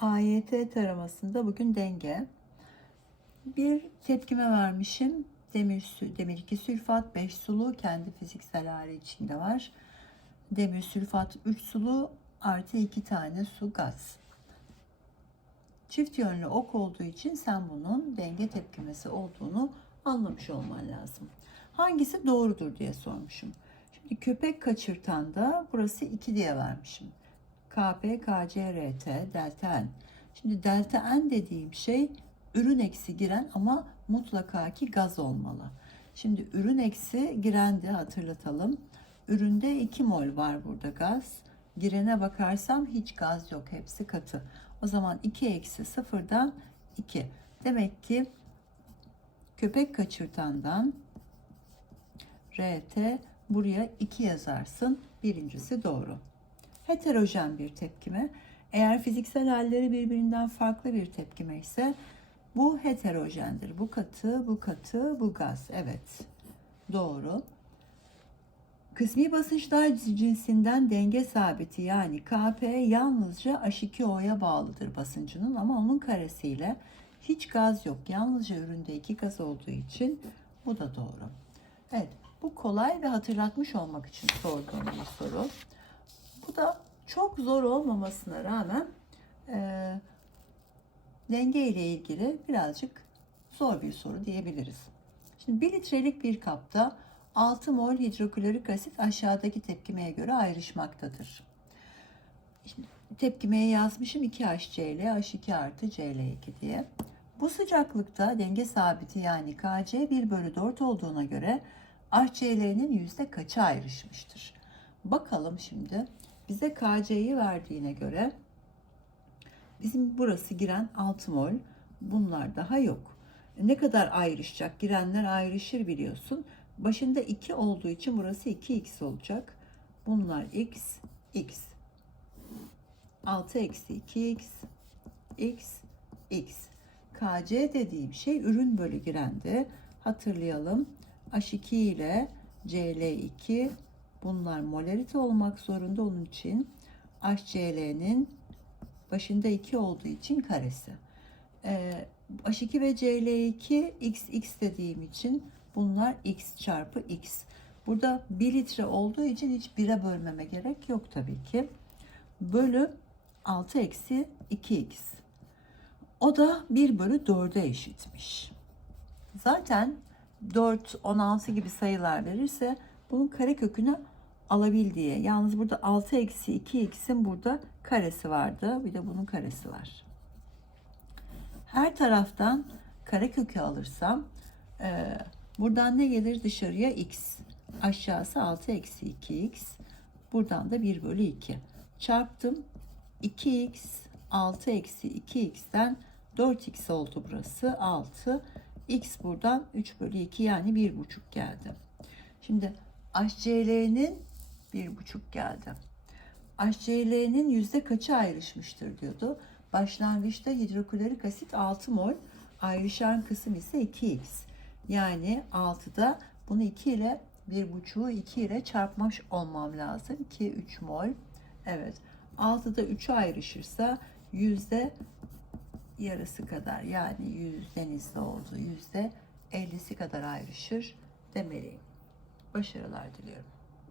AYT taramasında bugün denge. Bir tepkime vermişim. Demir, demir 2 sülfat 5 sulu kendi fiziksel hali içinde var. Demir sülfat 3 sulu artı 2 tane su gaz. Çift yönlü ok olduğu için sen bunun denge tepkimesi olduğunu anlamış olman lazım. Hangisi doğrudur diye sormuşum. Şimdi köpek kaçırtan da burası 2 diye vermişim. KP, KC, RT, delta N. Şimdi delta N dediğim şey ürün eksi giren ama mutlaka ki gaz olmalı. Şimdi ürün eksi girendi hatırlatalım. Üründe 2 mol var burada gaz. Girene bakarsam hiç gaz yok. Hepsi katı. O zaman 2 eksi sıfırdan 2. Demek ki köpek kaçırtandan RT buraya 2 yazarsın. Birincisi doğru. Heterojen bir tepkime. Eğer fiziksel halleri birbirinden farklı bir tepkime ise bu heterojendir. Bu katı, bu katı, bu gaz. Evet. Doğru. Kısmi basınçlar cinsinden denge sabiti yani Kp yalnızca H2O'ya bağlıdır basıncının ama onun karesiyle hiç gaz yok. Yalnızca üründe iki gaz olduğu için bu da doğru. Evet bu kolay ve hatırlatmış olmak için sorduğum bir soru. Bu da çok zor olmamasına rağmen e, denge ile ilgili birazcık zor bir soru diyebiliriz. Şimdi 1 litrelik bir kapta 6 mol hidroklorik asit aşağıdaki tepkimeye göre ayrışmaktadır. Şimdi tepkimeye yazmışım 2HCl, H2 artı Cl2 diye. Bu sıcaklıkta denge sabiti yani Kc 1 bölü 4 olduğuna göre HCl'nin yüzde kaça ayrışmıştır? Bakalım şimdi bize Kc'yi verdiğine göre bizim burası giren 6 mol bunlar daha yok. Ne kadar ayrışacak? Girenler ayrışır biliyorsun. Başında 2 olduğu için burası 2x olacak. Bunlar x, x. 6 eksi 2x, x, x. KC dediğim şey ürün bölü girendi. Hatırlayalım. H2 ile Cl2 bunlar molarite olmak zorunda onun için HCl'nin başında 2 olduğu için karesi. Ee, H2 ve Cl2 x x dediğim için bunlar x çarpı x. Burada 1 litre olduğu için hiç 1'e bölmeme gerek yok tabii ki. Bölü 6 eksi 2x. O da 1 bölü 4'e eşitmiş. Zaten 4, 16 gibi sayılar verirse bunun kare kökünü alabil diye. Yalnız burada 6 eksi 2x'in burada karesi vardı. Bir de bunun karesi var. Her taraftan kare kökü alırsam e, buradan ne gelir dışarıya x. Aşağısı 6 eksi 2x. Buradan da 1 bölü 2. Çarptım. 2x 6 eksi 2x'ten 4x oldu burası. 6. x buradan 3 bölü 2 yani 1,5 geldi. Şimdi HCl'nin 1,5 geldi. HCl'nin yüzde kaçı ayrışmıştır diyordu. Başlangıçta hidroklorik asit 6 mol, ayrışan kısım ise 2x. Yani 6'da bunu 2 ile 1,5'u 2 ile çarpmış olmam lazım ki 3 mol. Evet. 6'da 3'ü ayrışırsa yüzde yarısı kadar yani yüzdenizde olduğu yüzde 50'si kadar ayrışır demeliyim. Başarılar diliyorum.